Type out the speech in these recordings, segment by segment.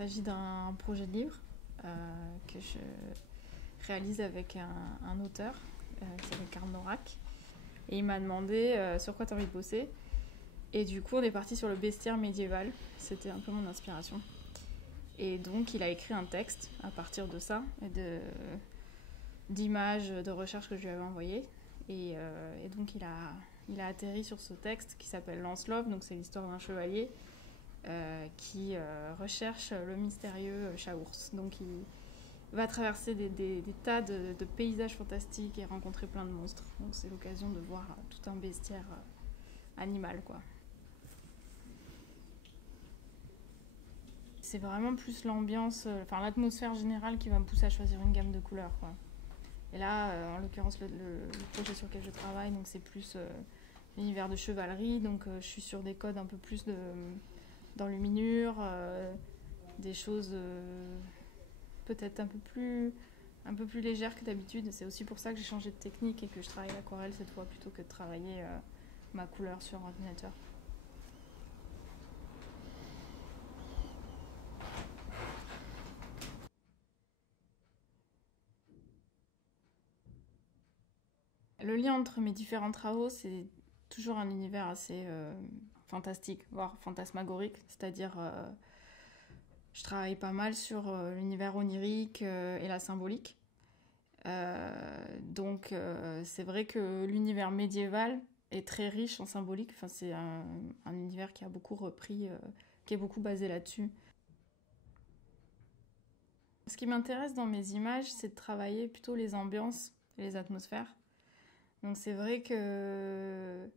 s'agit d'un projet de livre que je réalise avec un auteur qui s'appelle Karl Norak. Et il m'a demandé sur quoi tu as envie de bosser. Et du coup, on est parti sur le bestiaire médiéval. C'était un peu mon inspiration. Et donc, il a écrit un texte à partir de ça et d'images de recherche que je lui avais envoyées. Et donc, il a atterri sur ce texte qui s'appelle Lancelot. Donc, c'est l'histoire d'un chevalier qui recherche le mystérieux chat ours. Donc, il va traverser des tas de paysages fantastiques et rencontrer plein de monstres. Donc, c'est l'occasion de voir tout un bestiaire animal, quoi. C'est vraiment plus l'ambiance, l'atmosphère générale qui va me pousser à choisir une gamme de couleurs, quoi. Et là, en l'occurrence, le projet sur lequel je travaille, donc c'est plus l'univers de chevalerie. Donc, je suis sur des codes un peu plus d'enluminure, des choses peut-être un peu plus légères que d'habitude. C'est aussi pour ça que j'ai changé de technique et que je travaille l'aquarelle cette fois plutôt que de travailler ma couleur sur ordinateur. Le lien entre mes différents travaux, c'est toujours un univers assez fantastique, voire fantasmagorique. C'est-à-dire, je travaille pas mal sur l'univers onirique et la symbolique. Donc, c'est vrai que l'univers médiéval est très riche en symbolique. Enfin, c'est un univers qui a beaucoup repris, qui est beaucoup basé là-dessus. Ce qui m'intéresse dans mes images, c'est de travailler plutôt les ambiances et les atmosphères. Donc c'est vrai que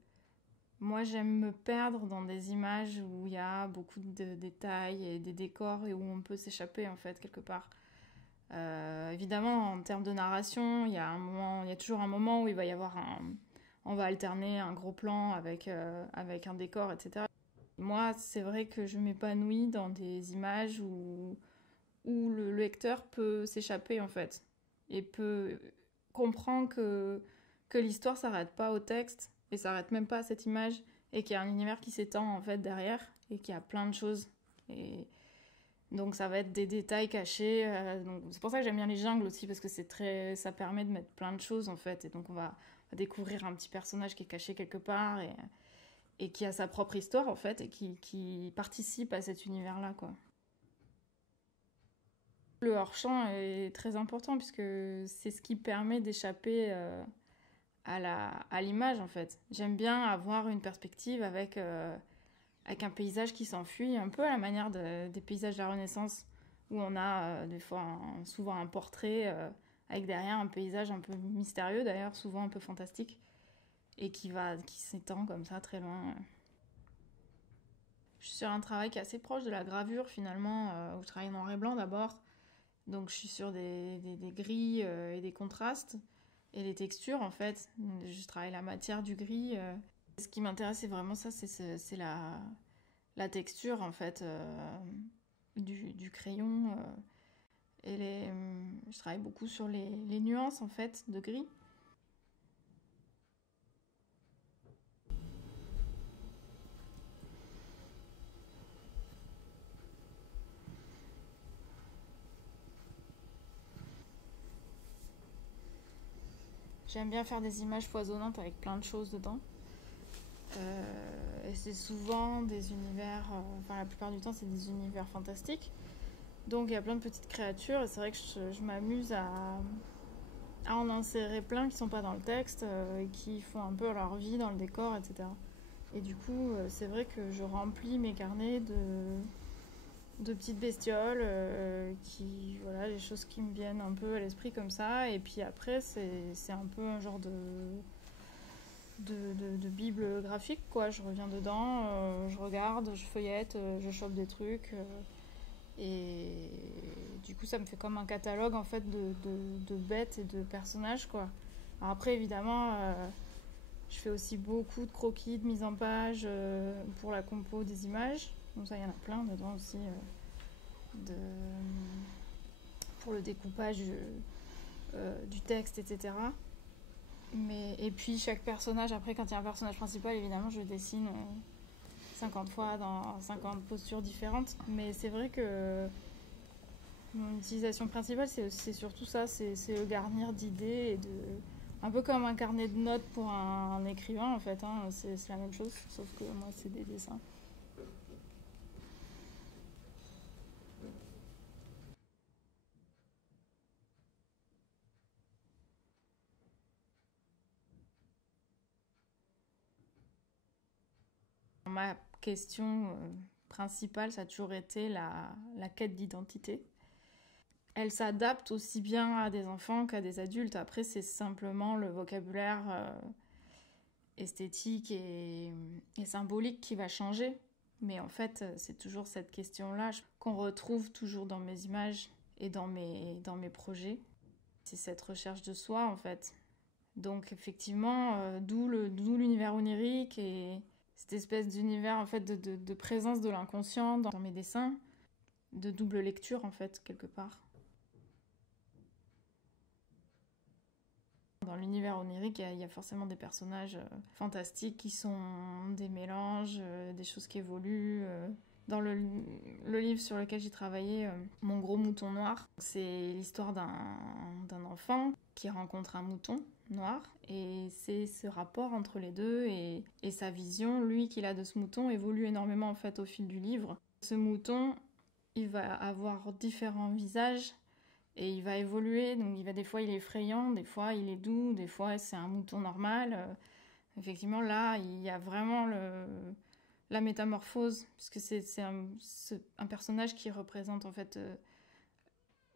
moi j'aime me perdre dans des images où il y a beaucoup de détails et des décors et où on peut s'échapper en fait quelque part. Évidemment en termes de narration, il y a toujours un moment où il va y avoir on va alterner un gros plan avec un décor, etc. Moi c'est vrai que je m'épanouis dans des images où le lecteur peut s'échapper en fait et peut comprendre que l'histoire s'arrête pas au texte et s'arrête même pas à cette image et qu'il y a un univers qui s'étend en fait derrière et qu'il y a plein de choses. Et donc ça va être des détails cachés. Donc c'est pour ça que j'aime bien les jungles aussi parce que ça permet de mettre plein de choses en fait. Et donc on va découvrir un petit personnage qui est caché quelque part et qui a sa propre histoire en fait et qui participe à cet univers-là, quoi. Le hors-champ est très important puisque c'est ce qui permet d'échapper à l'image en fait. J'aime bien avoir une perspective avec un paysage qui s'enfuit, un peu à la manière des paysages de la Renaissance où on a des fois souvent un portrait avec derrière un paysage un peu mystérieux d'ailleurs, souvent un peu fantastique et qui s'étend comme ça très loin. Je suis sur un travail qui est assez proche de la gravure finalement, où je travaille en noir et blanc d'abord. Donc je suis sur des gris et des contrastes et les textures en fait. Je travaille la matière du gris. Ce qui m'intéresse c'est vraiment ça, c'est la texture en fait du crayon. Je travaille beaucoup sur les nuances en fait de gris. J'aime bien faire des images foisonnantes avec plein de choses dedans. Et c'est souvent des univers, la plupart du temps c'est des univers fantastiques. Donc il y a plein de petites créatures et c'est vrai que je m'amuse à en insérer plein qui sont pas dans le texte et qui font un peu leur vie dans le décor, etc. Et du coup, c'est vrai que je remplis mes carnets de petites bestioles, voilà, les choses qui me viennent un peu à l'esprit comme ça. Et puis après, c'est un peu un genre de bible graphique, quoi. Je reviens dedans, je regarde, je feuillette, je chope des trucs. Et du coup, ça me fait comme un catalogue en fait de bêtes et de personnages, quoi. Alors après, évidemment, je fais aussi beaucoup de croquis, de mise en page pour la compo des images. Donc ça, il y en a plein dedans aussi. Pour le découpage du texte, etc. Et puis chaque personnage, après quand il y a un personnage principal, évidemment, je dessine 50 fois dans 50 postures différentes. Mais c'est vrai que Mon utilisation principale, c'est surtout ça, c'est le garnir d'idées et de... Un peu comme un carnet de notes pour un écrivain, en fait, hein, c'est la même chose, sauf que moi, c'est des dessins. Ma question principale, ça a toujours été la quête d'identité. Elle s'adapte aussi bien à des enfants qu'à des adultes. Après, c'est simplement le vocabulaire esthétique et symbolique qui va changer. Mais en fait, c'est toujours cette question-là qu'on retrouve toujours dans mes images et dans mes projets. C'est cette recherche de soi, en fait. Donc, effectivement, d'où l'univers onirique et cette espèce d'univers, en fait, de présence de l'inconscient dans mes dessins, de double lecture, en fait, quelque part. Dans l'univers onirique, il y a forcément des personnages fantastiques qui sont des mélanges, des choses qui évoluent. Dans le livre sur lequel j'ai travaillé, Mon gros mouton noir, c'est l'histoire d'un enfant qui rencontre un mouton noir et c'est ce rapport entre les deux et sa vision, lui, qu'il a de ce mouton évolue énormément en fait au fil du livre. Ce mouton, il va avoir différents visages et il va évoluer, donc des fois il est effrayant, des fois il est doux, des fois c'est un mouton normal. Effectivement, là, il y a vraiment la métamorphose, puisque c'est un personnage qui représente en fait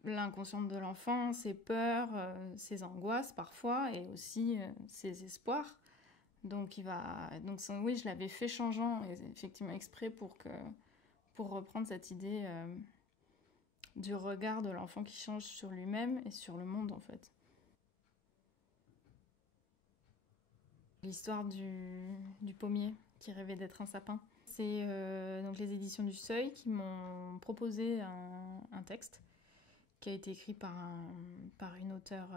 l'inconscient de l'enfant, ses peurs, ses angoisses parfois, et aussi ses espoirs. Donc oui, je l'avais fait changeant, effectivement exprès pour reprendre cette idée du regard de l'enfant qui change sur lui-même et sur le monde en fait. L'histoire du pommier qui rêvait d'être un sapin. C'est donc les éditions du Seuil qui m'ont proposé un texte qui a été écrit par une auteure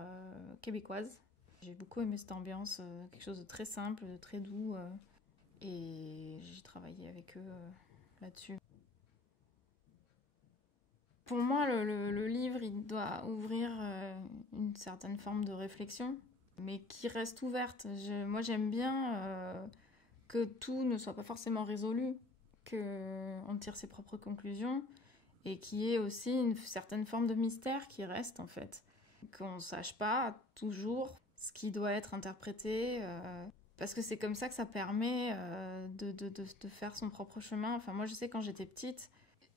québécoise. J'ai beaucoup aimé cette ambiance, quelque chose de très simple, de très doux, et j'ai travaillé avec eux là-dessus. Pour moi, le livre, il doit ouvrir une certaine forme de réflexion, mais qui reste ouverte. Moi, j'aime bien que tout ne soit pas forcément résolu, qu'on tire ses propres conclusions, et qu'il y ait aussi une certaine forme de mystère qui reste, en fait. Qu'on ne sache pas toujours ce qui doit être interprété, parce que c'est comme ça que ça permet de faire son propre chemin. Enfin, moi, je sais, quand j'étais petite,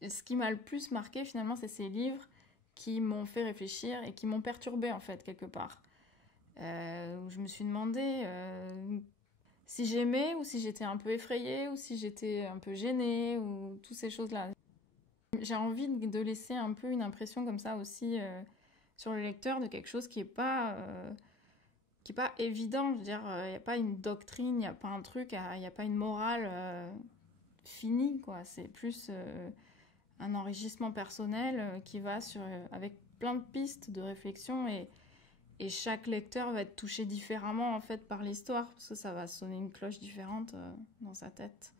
ce qui m'a le plus marqué, finalement, c'est ces livres qui m'ont fait réfléchir et qui m'ont perturbée, en fait, quelque part. Où je me suis demandé si j'aimais ou si j'étais un peu effrayée ou si j'étais un peu gênée ou toutes ces choses-là. J'ai envie de laisser un peu une impression comme ça aussi sur le lecteur de quelque chose qui est pas évident. Je veux dire, il n'y a pas une doctrine, il n'y a pas un truc, il n'y a pas une morale finie, quoi. C'est plus un enrichissement personnel qui va avec plein de pistes de réflexion et chaque lecteur va être touché différemment en fait par l'histoire parce que ça va sonner une cloche différente dans sa tête.